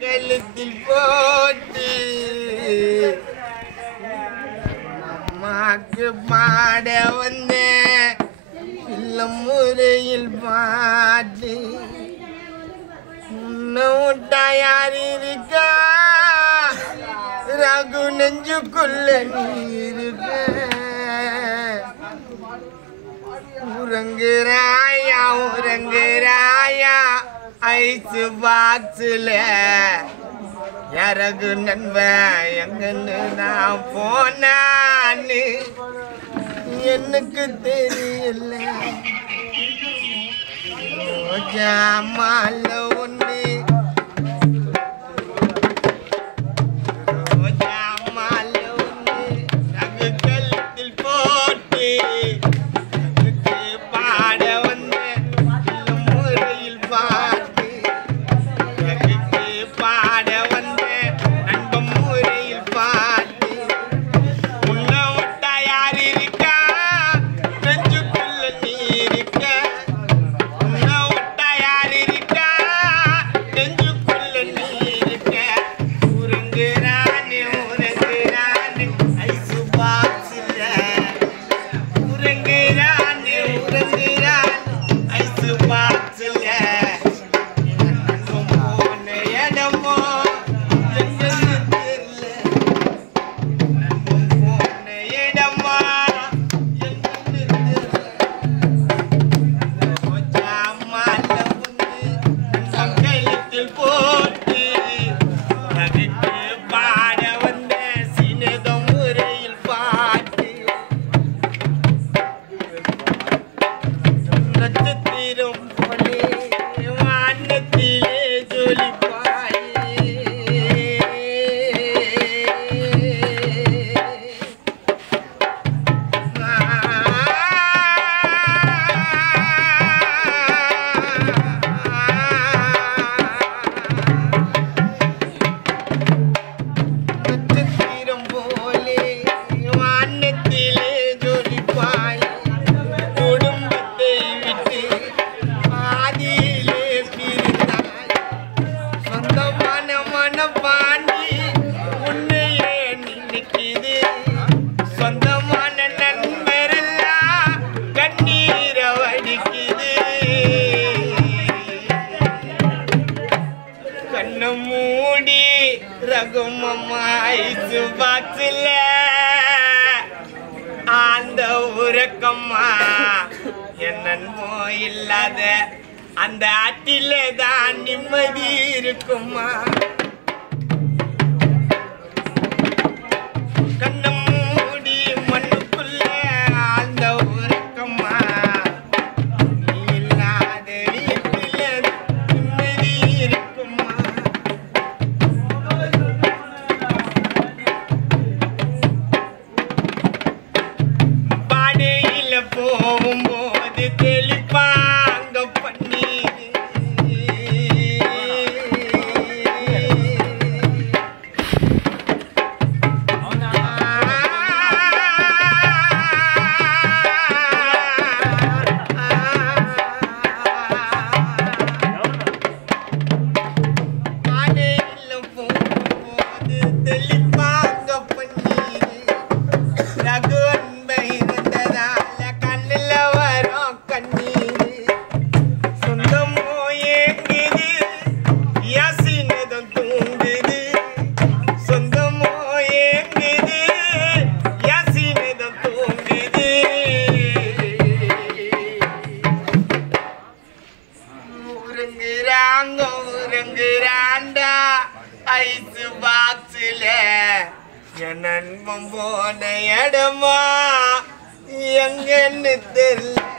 கழுத்தில் போட்டு அம்மாக்கு பாட வந்தேன் இல்ல முறையில் பாட்டு உன்னை விட்டா யார் இருக்கா ரகு நெஞ்சுக்குள்ள நீ இருக்க உறங்குறாயா உறங்குறாயா ஐஸ் பாக்ஸில் யாரகு நண்பன் எங்கன்னு நான் போனான்னு எனக்கு தெரியல ரோஜாமால ஒன்று ரோஜாமால ஒன்று ரகு கழுத்தில் போட்டு பாட வந்த முறையில் பாட்டு பாட வந்த நண்பன் முறையில் பாட்டு உன்னை விட்டா யார் இருக்கா நெஞ்சுக்குள்ள நீ இருக்க உன்னை விட்டா யார் இருக்கா நெஞ்சுக்குள்ள நீ இருக்க உறங்குறானே உறங்குறானே ஐஸ் பாக்ஸில் உறங்குறானே உறங்குறான் ஐஸ் பாக்ஸில் போன இடமோ எங்கன்னு தெரியல போன இடமா எங்கன்னு தெரியல ரோஜாமால ஒன்று கழுத்தில் போட்டு அதுக்கு பாட வந்த சினதம் முறையில் பாட்டு நட்சத்திரம் போலே வானத்திலே ஜொலிப்பாயே நட்சத்திரம் போலே வானத்திலே ஜொலிப்பாய் குடும்பத்தை விட்டு ஆதியிலே பிரிந்தாய் சொந்தமான மனப்பாண்டி உன்னையே நினைக்குது சொந்தமான நண்பரெல்லாம் கண்ணீர வடிக்குது கண்ணை மூடி ரகுமம்மா ஐஸ் பாக்ஸில் அந்த உறக்கம்மா என்னமோ இல்லாத அந்த ஆட்டில தான் நிம்மதி இருக்குமா கண்ணை மூடி மண்ணுக்குள்ள அந்த உறக்கம்மா நீ இல்லாத வீட்டில நிம்மதி இருக்குமா பாடையில போகும்போது தெளிப்பாங்க பன்னீர் பாடையில போகும்போது தெளிப்பாங்க பன்னீர் ரகு அன்பை வந்ததால கண்ணில் வரும் கண்ணீர் சொந்தமோ ஏங்குது யாசினதம் தூங்குது சொந்தமோ ஏங்குது யாசினதம் தூங்குது உறங்குறாங்க உறங்குறாண்டா ஐஸ் பாக்ஸில் என் நண்பன் போன இடமா எங்கன்னு தெரியல